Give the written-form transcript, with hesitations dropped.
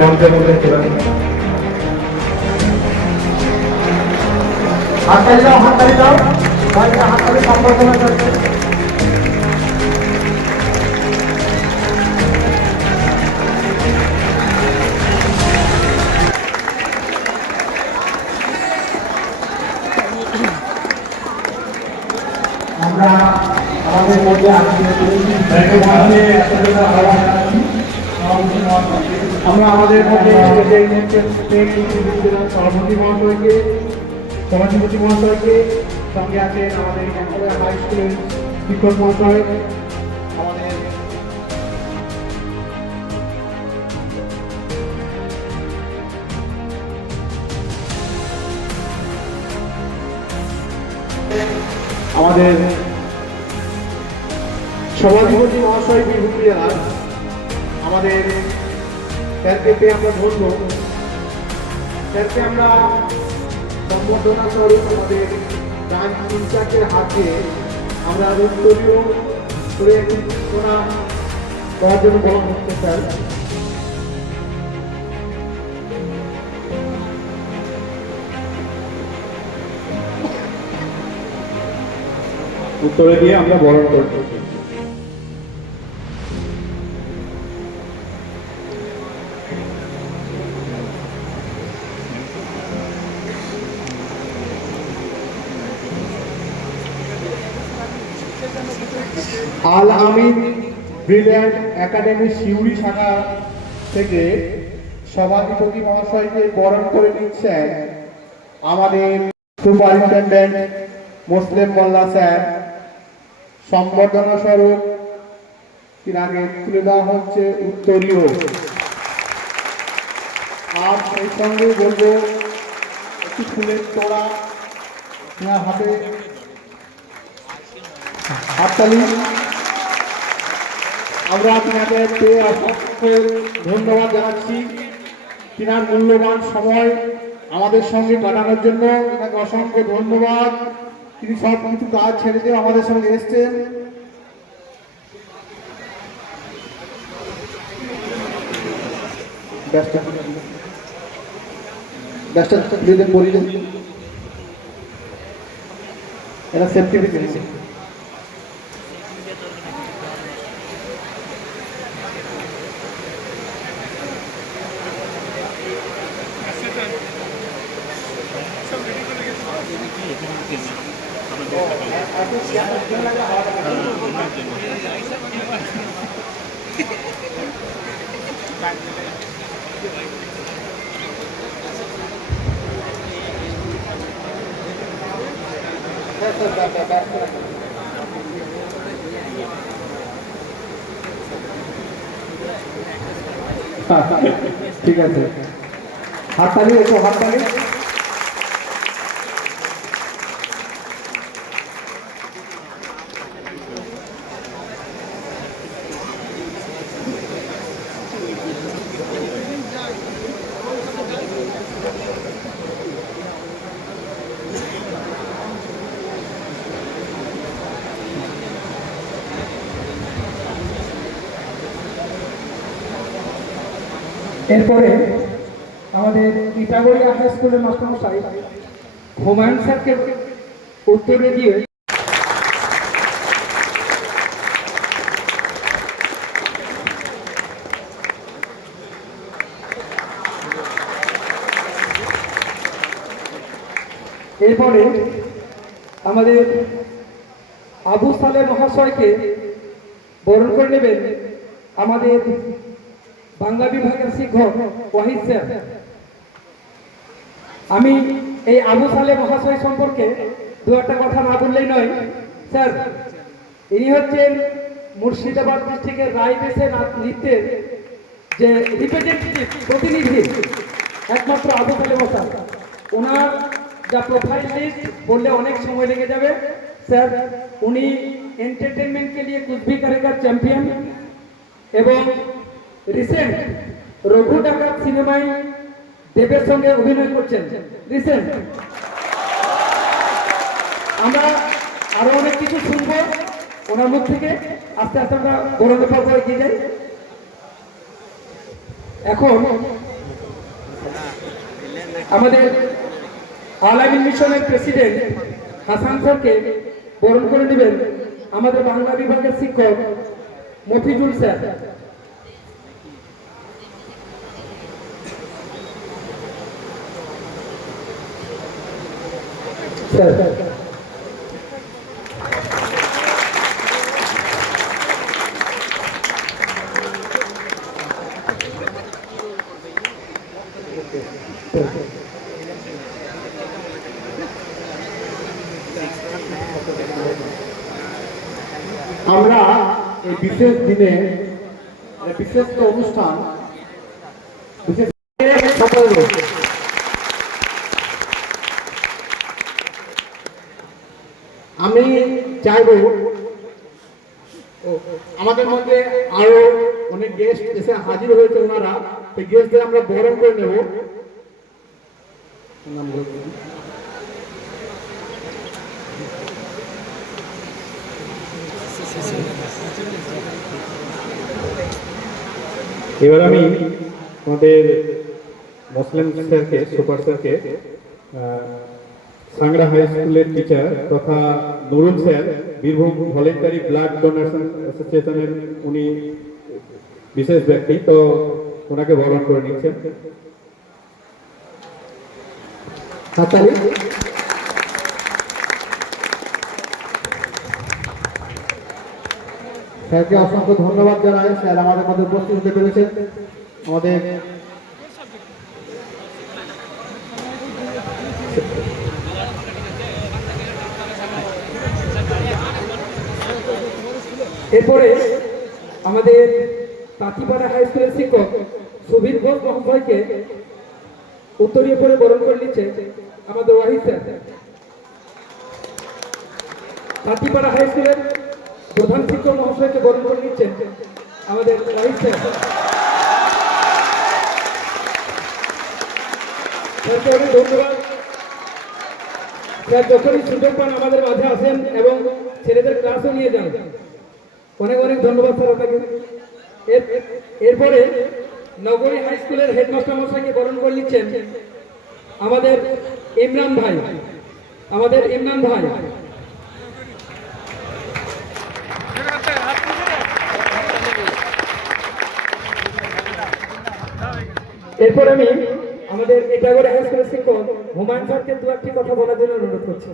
মঞ্চের মধ্যে ছিলেন। হাততালি দাও, হাততালি দাও, হাততালি সম্বর্ধনা করছে। আমরা আমাদের মধ্যে আমরা আমাদের মধ্যে সভাপতি মহাশয়কে, সভাধিপতি মহাশয়কে, সঙ্গে আছেন আমাদের হাই স্কুলের শিক্ষক মহাশয়, আমাদের আমাদের সভাধিপতি মহাশয় বীরভূম জেলার আমাদের স্যারকে পেয়ে আমরা ধরব। স্যারকে আমরা সম্বর্ধনা স্বরূপ আমাদের ব্রাঞ্চ ইনচার্জের হাতে আমরা উত্তরীয় করে একটি ঘোষণা করার জন্য বহন করতে স্যার। উত্তরে দিয়ে আমরা বরণ করতে আল আমিন ব্রিলিয়ান্ট একাডেমি সিউড়ি শাখা থেকে সভাধিপতি মহাশয়কে বরণ করে নিচ্ছেন আমাদের সুপারিনটেন্ডেন্ট মুসলিম মোল্লা স্যার। সম্বর্ধনা স্বরূপ তিনাকে তুলে দেওয়া হচ্ছে উত্তরীয়। আর সেই সঙ্গে বলবো একটি ফুলের তোড়া তিনার হাতে, হাততালি। আমরা তিনাকে পেয়ে অসংখ্য ধন্যবাদ জানাচ্ছি। তিনার মূল্যবান সময় আমাদের সঙ্গে কাটানোর জন্য তিনাকে অসংখ্য ধন্যবাদ। তিনি সব কিছু কাজ ছেড়ে দিয়ে আমাদের সঙ্গে এসছেন। এটা সেফটি ঠিক আছে, হাততালি, একটু হাততালি। এরপরে আমাদের ইটাগড়িয়া হাই স্কুলের মাস্টারমশাই হুমায়ুন স্যারকে উত্তরে দিয়ে এরপরে আমাদের আবু সালে মহাশয়কে বরণ করে নেবেন আমাদের বাংলা বিভাগের শিক্ষক ওয়াহিদ স্যার। আমি এই আবু সালে মহাশয় সম্পর্কে দু একটা কথা না বললেই নয়। স্যার, ইনি হচ্ছেন মুর্শিদাবাদ ডিস্ট্রিক্টের রায়বেসে নৃত্যের যে রিপ্রেজেন্টেটিভ, প্রতিনিধি একমাত্র আবু সালে মহাশয়। ওনার যা প্রোফাইল লিস্ট বললে অনেক সময় লেগে যাবে স্যার। উনি एंटरटेनमेंट के लिए कुछ भी करेगा चैंपियन एवं रिसेंट रघु डाकात सिनेमाय দেবের সঙ্গে অভিনয় করছেন। লিসেন, আমরা আরো অনেক কিছু শুনবো ওনার মুখ থেকে। আস্তে আস্তে আমরা গৌরবের পর্ব এগিয়ে যাই। এখন আমাদের আলামিন মিশনের প্রেসিডেন্ট হাসান স্যারকে বরণ করে নেবেন আমাদের বাংলা বিভাগের শিক্ষক মফিজুল স্যার। আমরা এই বিশেষ দিনে বিশেষ অনুষ্ঠান বিশেষ আমি চাইব আমাদের মধ্যে আরো অনেক গেস্ট এসে হাজির হয়েছে, ওনারা সেই গেস্টদের আমরা বরণ করে নেব। এবার আমি আমাদের মুসলিম স্যারকে, সুপার স্যারকে, সাংড়া হাই স্কুলের টিচার তথা Nurul sir, Birbhum voluntary blood donation অ্যাসোসিয়েশনের উনি বিশেষ ব্যক্তি, তো ওনাকে বরণ করে নিচ্ছেন। হাততালি। স্যারকে অসংখ্য ধন্যবাদ জানাই, স্যার আমাদের মধ্যে উপস্থিত হতে পেরেছেন। আমাদের এরপরে আমাদের তাঁতিপাড়া হাই স্কুলের শিক্ষক সুবীর ঘোষ মহাশয়কে উত্তরীয় পরে বরণ করে নিচ্ছে আমাদের ওয়াহিদ স্যার। তাঁতিপাড়া হাই স্কুলের প্রধান শিক্ষক মহাশয়কে বরণ করে নিচ্ছেন আমাদের ওয়াহিদ স্যার। স্যারকে অনেক ধন্যবাদ। স্যার যখনই সুযোগ পান আমাদের মাঝে আসেন এবং ছেলেদের ক্লাসও নিয়ে যান। অনেক অনেক ধন্যবাদ স্যার আপনাকে। এরপরে নগরী হাই স্কুলের হেডমাস্টার মশাইকে বরণ করে নিচ্ছেন আমাদের ইমরান ভাই। আমাদের ইমরান ভাই এরপর আমি আমাদের এটাগড় হাই স্কুলের শিক্ষক হুমায়ুন স্যারকে দু একটি কথা বলার জন্য অনুরোধ করছি।